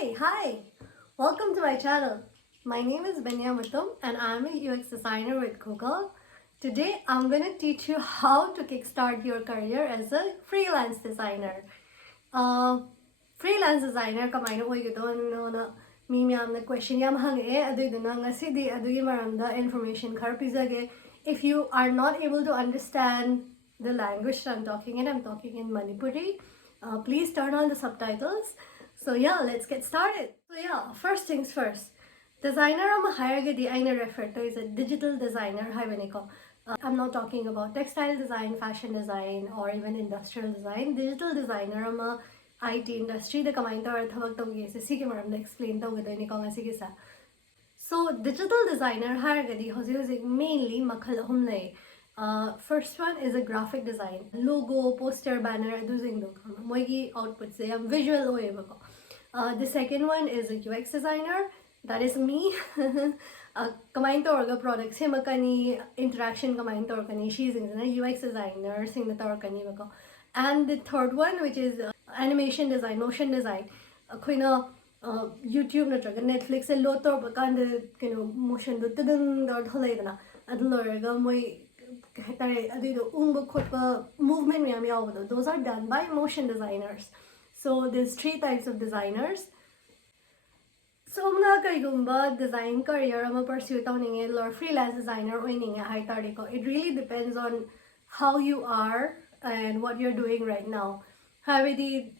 Hey, hi! Welcome to my channel. My name is Benya Mutum and I'm a UX designer with Google. Today I'm going to teach you how to kickstart your career as a freelance designer. Uh, Freelance designer kamaina oigadon na mi miyamna question yam hange aduduna ngasidi adugi maramda information khar pizage. If you are not able to understand the language that I'm talking in Manipuri, please turn on the subtitles. So yeah, let's get started. So yeah, first things first. Designer ama hayagadi aina refer to is a digital designer haibaniko. I'm not talking about textile design, fashion design, or even industrial design. Digital designer ama IT industry the kamain tar thabak tawgi se sige maram explain tawgadani ko ngasi sa. So digital designer haragadi hozi mainly makhal ahum lay. First one is a graphic design. Logo, poster, banner, adusing do moigi output se am visual way bako. The second one is a UX designer. That is me. Kamain torga products himakani interaction kamain torkani. She's a UX designer sing the torkani bako. And the third one, which is animation design, motion design. Akoina YouTube natraga Netflix e lo torba kanda motion do tudung dor tholai adu loraga moi tare adu umba khotpa movement miyam yawdo. Those are done by motion designers. So there's three types of designers. So mna kaigumba design career ama pursue tawninge or freelance designer oininge hai tare ko. It really depends on how you are and what you're doing right now. Havidi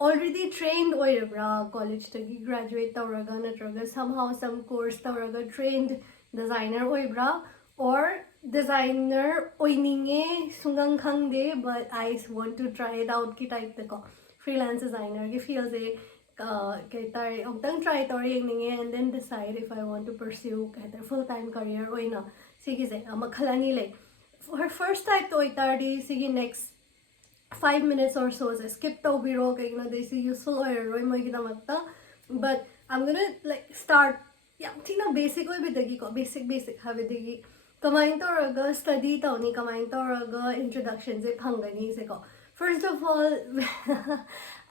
already trained oirabra college tagi graduate tawraga natraga somehow some course tawraga trained designer oibra or designer oininge sungang khangde but I want to try it out ki type the ko freelance designer ki feels a kay tare tang try tawring and then decide if I want to pursue kay full-time career oina sige se makhalani le her first type to itardi sige next 5 minutes or so skip to biro kay this is useful or but I'm gonna like start tina basic way bidagi ko basic habidagi kamain to study tawni kamain to introduction se phangani se ko first of all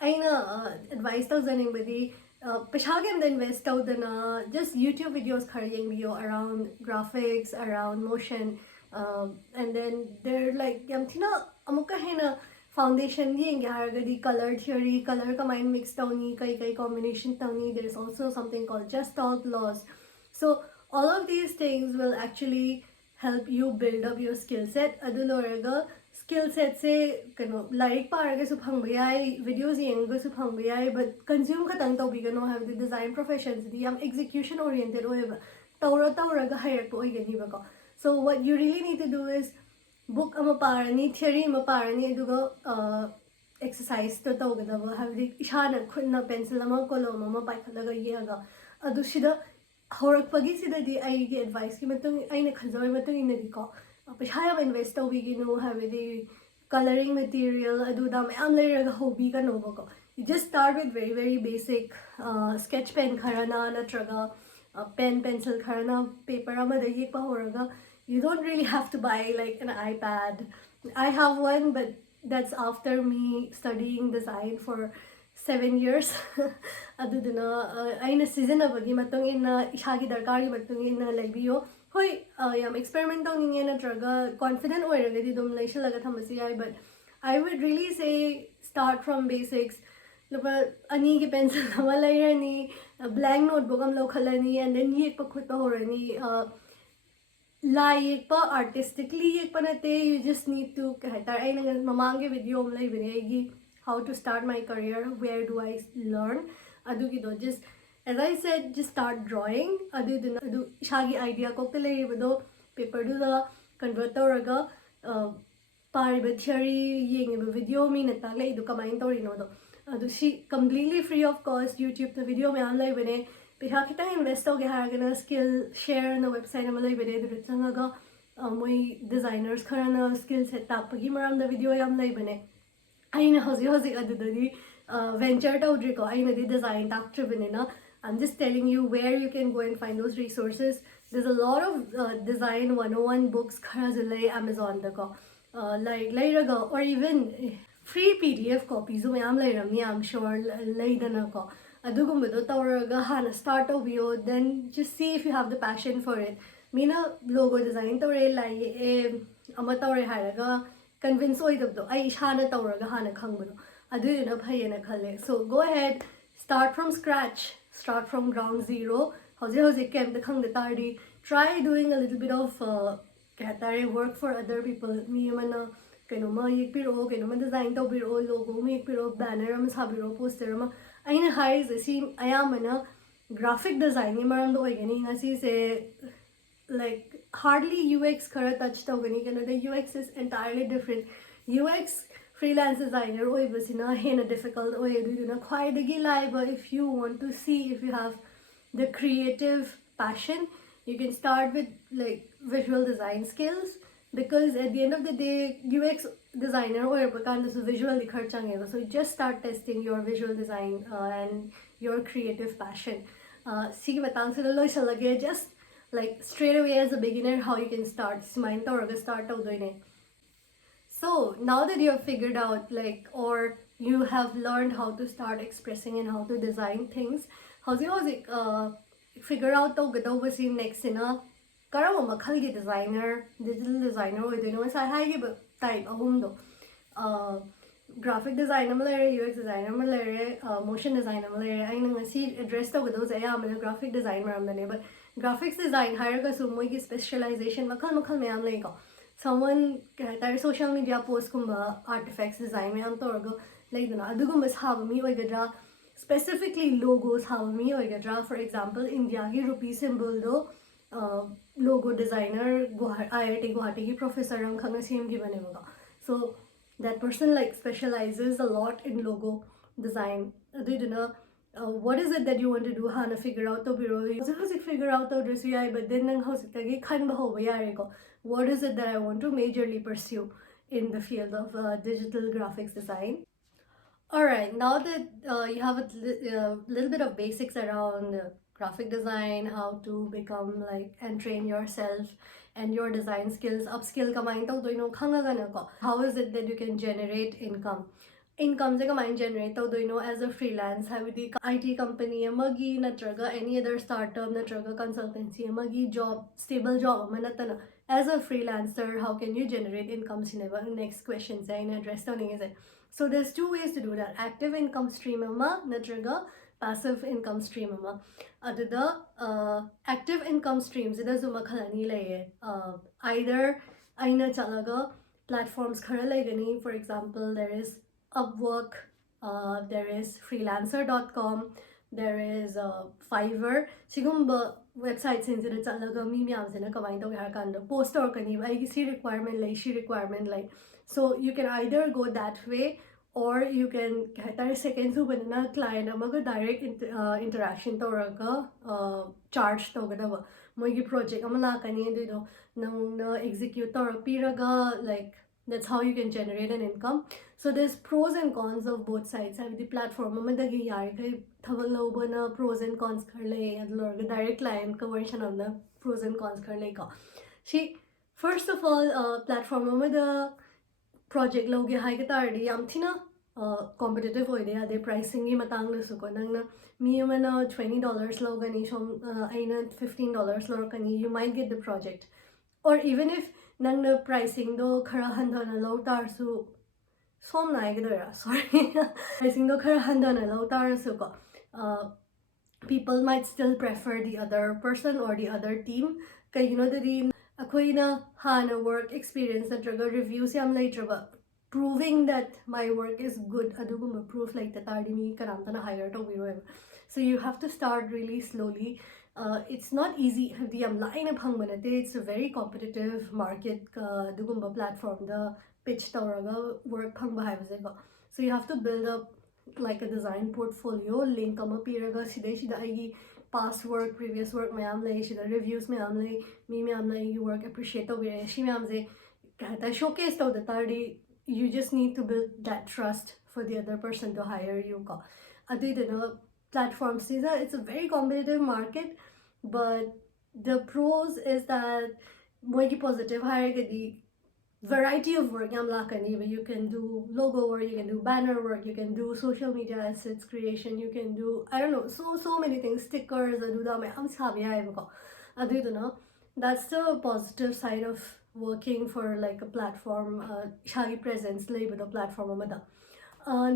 aina advice to zaning badi pashagam the invest out the just YouTube videos carrying video around graphics around motion and then they're like tina amuka hena foundation the color theory color combine mix tawni kai combination tawni. There's also something called Gestalt laws. So all of these things will actually help you build up your skill set adu loraga skill set se like paraga su phangba yai videos yenga su phangba yai but consume khatang tawbigano have the design professions the execution oriented oiba tawraga hire to oigani ba ko. So what you really need to do is book ama parani theory ama parani aduga exercise to tawgadaba habdi ishana khunna pencil ama column ama paikhalaga yega adu sida horakpagi sida di ai gi advice ki matung aina khanjawai matung inadi ko pishaya invest tawbiginu habdi coloring material adu da mayam leiraga hobby ka no ko. You just start with very basic sketch pen kharana natraga pen pencil kharana paper ama da yekpa horaga. You don't really have to buy like an iPad. I have one, but that's after me studying design for 7 years. Aduduna aina season abagi matong ina ishagi darkari matong ina laibiyo. Hoy yam experiment tawninge natraga confident oiraga di dum laishalaga thamasi yai but I would really say start from basics. Lupa ani ki pencil nama lairani blank notebook am lokhalani and then yekpa khutpa horani like artistically you just need to mamange video how to start my career, where do I learn adugido just as I said just start drawing adu shagi idea kokte paper do the convert tawraga pariba theory yeng video mi na ta lei du kamain tawrino do adu she completely free of cost YouTube the video me am lai bane piha kitang invest hoge haragana skill share na website ama lai bane du changaga moi designers kharana skill set tapagi maram da video yam lai bane aina hozi adudadi venture tawdri ko aina di design tacture banena. I'm just telling you where you can go and find those resources. There's a lot of design 101 books kharazulai Amazon da ko like lairaga or even free PDF copies I'm sure laidana ko adugumado tawraga hana start tawbiyo, then just see if you have the passion for it. Mina logo design tawre lai ama tawre haraga convince oidabdo ai hana tawraga hana khangbado aduyuna phayena khalle. So go ahead, start from scratch, start from ground zero. How's kem the khang the tardi, try doing a little bit of work for other people. Me mana kainoma yekpiro kainoma design tawbiro, logo ma yekpiro, banner ama sabiro, poster ama aina haise si ayamana graphic design ni maram do oigani ngasi se like hardly UX khara touch tawgani kana. The UX is entirely different. UX freelance designer oibasina hena difficult oiduna khwaidagi laiba. If you want to see if you have the creative passion, you can start with like visual design skills, because at the end of the day UX designer or this is visually kharchangega. So just start testing your visual design and your creative passion. See batang sila loy salage, just like straight away as a beginner how you can start mind or start out doing it. So now that you have figured out like, or you have learned how to start expressing and how to design things, how's it figure out the gadobasi next in a karama makhalgi designer, digital designer or you know I have type ahum do graphic designer malare, UX designer malare, motion designer malare. I know see address the those I am a graphic designer am the name, but graphics design hierarchy so moi specialization makhal me am like someone tar social media post kumba artifacts design me am torgo like the adugum is have me oigadra specifically logos have me oigadra. For example, India ki rupee symbol do logo designer IIT Guwahati ki professor am khanga same ki bane hoga. So that person like specializes a lot in logo design. What is it that you want to do? Hana figure out the bureau. Figure out the dress, but then what is it that I want to majorly pursue in the field of digital graphics design? Alright, now that you have a little bit of basics around graphic design, how to become like and train yourself and your design skills, upskill kamain tau doino khanga ko. How is it that you can generate income? Income se kamain generate tau doino as a freelance, habidi IT company amagi natraga any other startup natraga consultancy amagi job, stable job manatana. As a freelancer, how can you generate income? Next question say address is it. So there's two ways to do that: active income stream ama natraga passive income stream ama. The active income streams ida zuma khalani laye. Either aina chalaga platforms khara laygani. For example, there is Upwork, there is freelancer.com, there is Fiverr. Sigumba websites in the chalaga mi myam sina kamai to har kan post or kani ai si requirement like she requirement like. So you can either go that way, or you can get second to banana client amaga direct interaction to charge to gadaba moigi project amala kani do nang execute to piraga, like that's how you can generate an income. So there's pros and cons of both sides. I have the platform amadagi yar kai thaval bana pros and cons kharle adlor direct client ka version of the pros and cons kharle ka. She first of all platform amada project loge hai ke tardi yam thina competitive hoide ade pricing gi matang na su ko nang na mi amana $20 logani shom aina $15 lorkani, you might get the project. Or even if nang na pricing do khara handana low tar su som na egdara sorry pricing do khara handana low tar su ko people might still prefer the other person or the other team kay you know the akoina hana work experience that reviews yam later ba proving that my work is good aduguma proof like the tardimi karamtana higher to we. So you have to start really slowly. It's not easy. It's a very competitive market dugumba platform the pitch tawraga work phangba haibase. So you have to build up like a design portfolio, link ama piraga shida aigi past work, previous work mayam lay, shida reviews mayam lay, me mayam lay you work appreciate to we shi mayam se kahta showcase to the tardi. You just need to build that trust for the other person to hire you ka. Adidana platforms it's a very competitive market, but the pros is that moigi positive hire gadi variety of work yam lakani, but you can do logo work, you can do banner work, you can do social media assets creation, you can do, I don't know, so many things, stickers, aduda mayam sabi haibako. Aduduna, that's the positive side of working for like a platform, shagi presence label the platform amada.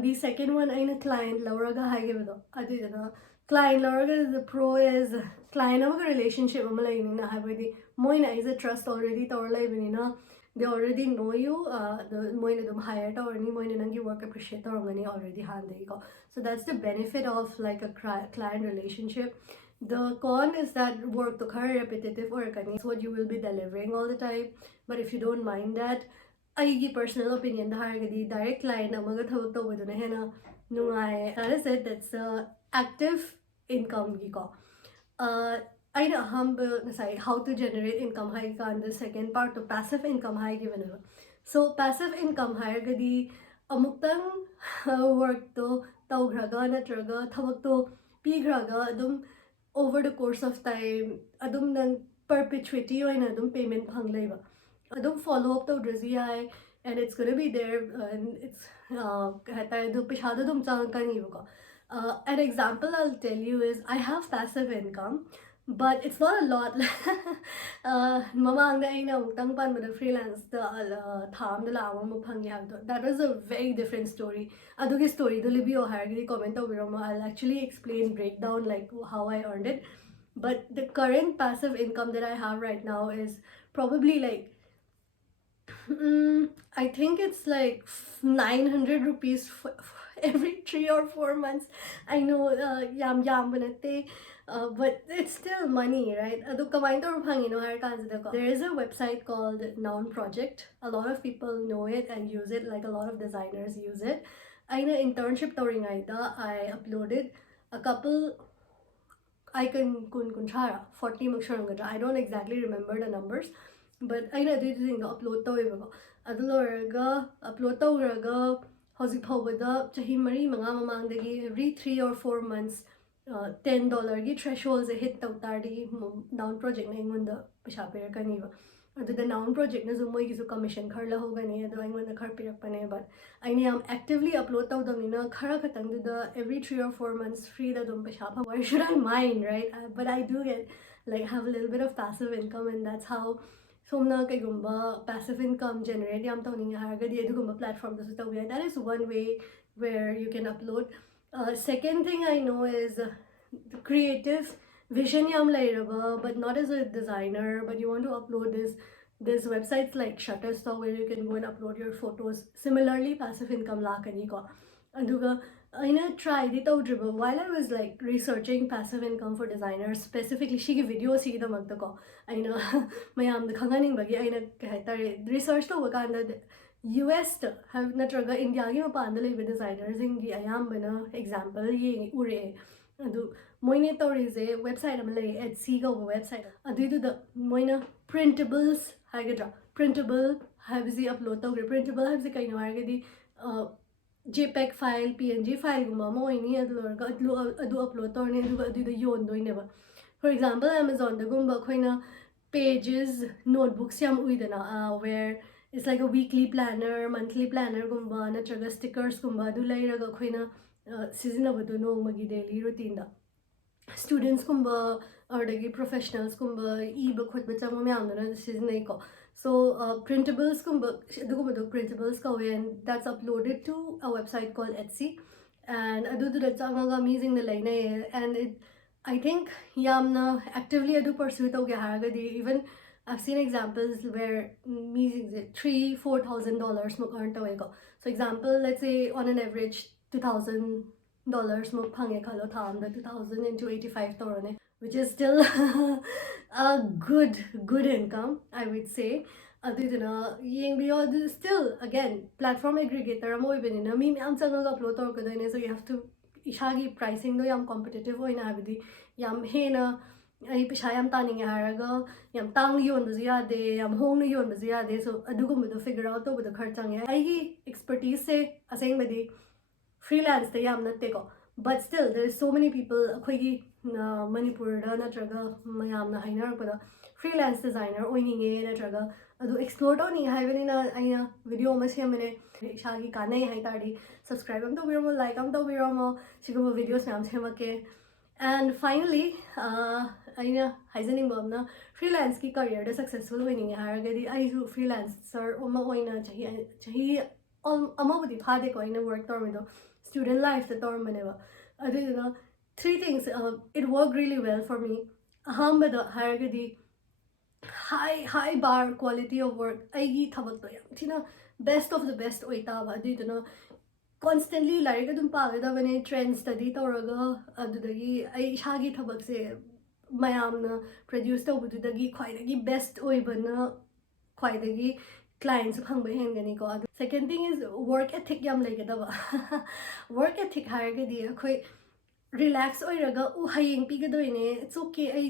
The second one aina client lauraga haigibado. Aduduna, client lauraga the pro is client amaga relationship amala inina haibadi moina is a trust already tawla ibinina. They already know you. The moine them hire or any moine nangi work appreciate or money already hand go. So that's the benefit of like a client relationship. The con is that work to career repetitive work and it's what you will be delivering all the time. But if you don't mind that, I personal opinion the direct client amaga thawag tawbaduna hena nungai. That is it. That's active income gi ko. I know how to generate income high and the second part to passive income high given. So passive income higher gadi amuktang work to tawgraga natraga thawag to pigraga adum over the course of time adum nang perpetuity or adum payment phang leba adum follow up to drazi hai and it's gonna be there and it's कहता है दो पिछादा तुम चांका नहीं होगा. An example I'll tell you is I have passive income, but it's not a lot. Mamangda ina utang pan with a freelance the tham the lama mo phangi habdo. That was a very different story. Adugi story the libyo hargiri comment over I'll actually explain breakdown like how I earned it. But the current passive income that I have right now is probably like I think it's like 900 rupees for every 3 or 4 months. I know yam banate, but it's still money, right? There is a website called Noun Project. A lot of people know it and use it, like a lot of designers use it. I know internship I uploaded a couple icon kun 40 I don't exactly remember the numbers, but I know this thing upload to upload to How's Powada Chahi Mari Manga Mamangdagi every 3 or 4 months $10 gi thresholds a hit tawtari noun project na ingunda pishapir kaniva. The noun project na zumoi gisu commission kharla hogani ado ingunda khar pirakpane but I am actively upload tawdamina khara khatang the every 3 or 4 months free the dum pishapa. Why should I mind, right? But I do get like have a little bit of passive income and that's how somna kaigumba passive income generate yam tawninga haragadi adugumba platform dasu tawya. That is one way where you can upload. Second thing I know is the creative vision yam lairaba, but not as a designer, but you want to upload this websites like Shutterstock where you can go and upload your photos. Similarly, passive income lakani ko. Aduga I tried it out while I was like researching passive income for designers, specifically she video see the magdako. I know mayam the kanganing bagi I research to US have natraga India gi mapanda leba designers ingi ayam bana example ye ure adu moine torize website am lay Etsy go website adu the moina printables hagadra printable have the upload to printable have the kaino hagadi JPEG file PNG file guma moini adu upload torne adu the yon doineba. For example, Amazon the gumba koina pages notebooks yam uidana where it's like a weekly planner, monthly planner gumba natraga stickers gumba adu lairaga koina sizinabadu no magi daily routine da. Students gumba or the professionals gumba ebook khotba changma myam na sizinai ko. So printables gumba printables ko and that's uploaded to a website called Etsy and adu du changa amazing the line and it I think yamna actively adu pursue to haragadi even I've seen examples where $3,000-4,000 mo earn tawego. So example, let's say on an average $2,000 mo phange khalo tham the 2,000 into 85 torone, which is still a good income, I would say. Adiduna yeng beyond still again platform aggregator amo ibin na mi am changa upload tor kadane so you have to ishagi pricing do yam competitive oina habidi yam hena I pisa yam taning haraga yam tang yon baziyade yam hong yon baziyade so adugum do figure out with the kharchang ai expertise se aseng badi freelance te yam natte ko but still there's so many people akhoi Manipur da natraga mayam na hainarpada freelance designer oininge natraga adu explore tawni haibani na aina video ma semane shagi kanai hai tadi subscribe am tawbiramo like am tawbiramo siguma videos nam semake. And finally aina haizaning bomna freelance ki career da successful oininge haragadi ai freelancer oma oina chahi amabudi phade ko aina work tormido student life the tormaneva aduna three things it worked really well for me. Ahambada haragadi high bar quality of work aigi thabak to yam thina best of the best oita ba aduna constantly like adum pagada when trend study tawraga adudagi ai shagi thabak se mayamna produce tawbudagi khwaidagi best oibana khwaidagi clients phangba hengani ko. Second thing is work ethic yam laigadaba work ethic haragadi akhoi relax oiraga u hayeng pigadoine it's okay ai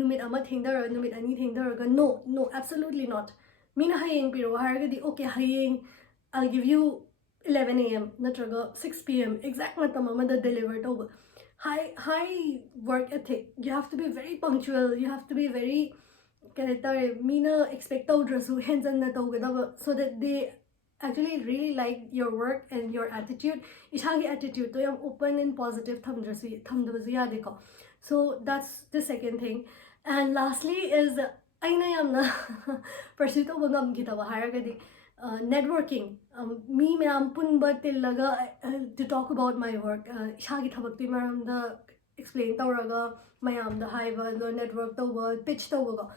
numit ama thengdara numit ani thengdara no absolutely not mina hayeng piro haragadi okay hayeng I'll give you 11 a.m. natraga 6 p.m. exact matam amada deliver toba high work ethic. You have to be very punctual, you have to be very mina expect drasu hands na togadaba so that they actually really like your work and your attitude. Ishagi attitude to yam open and positive thamdasu yadiko. So that's the second thing. And lastly is aina yamna pursue to bangam gitawa haragadi networking. Me mayam punba tillaga to talk about my work ishagi thabakti maramda explain tawraga mayam the haiba the network tawba pitch tawba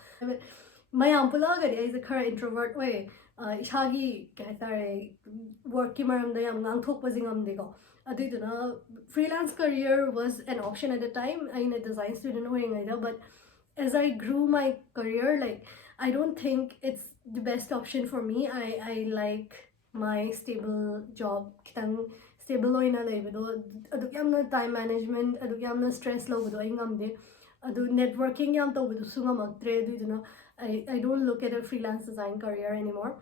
mayam pulagadi is a current introvert way ishagi kaitare work ki maramda yam ngangthokpa jingamdego adiduna freelance career was an option at the time. I'm a design student hoingaida, but as I grew my career, like I don't think it's the best option for me. I like my stable job kitang stable oina lebedo adu yamna time management adu yamna stress lobudo ai ngamde adu networking yam tawbudu sungamaktre aduduna I don't look at a freelance design career anymore.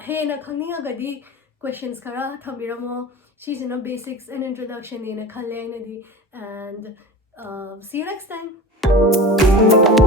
Hey na khangingagadi questions kara thambiramo she's in a basics and introduction in a khalle and see you next time.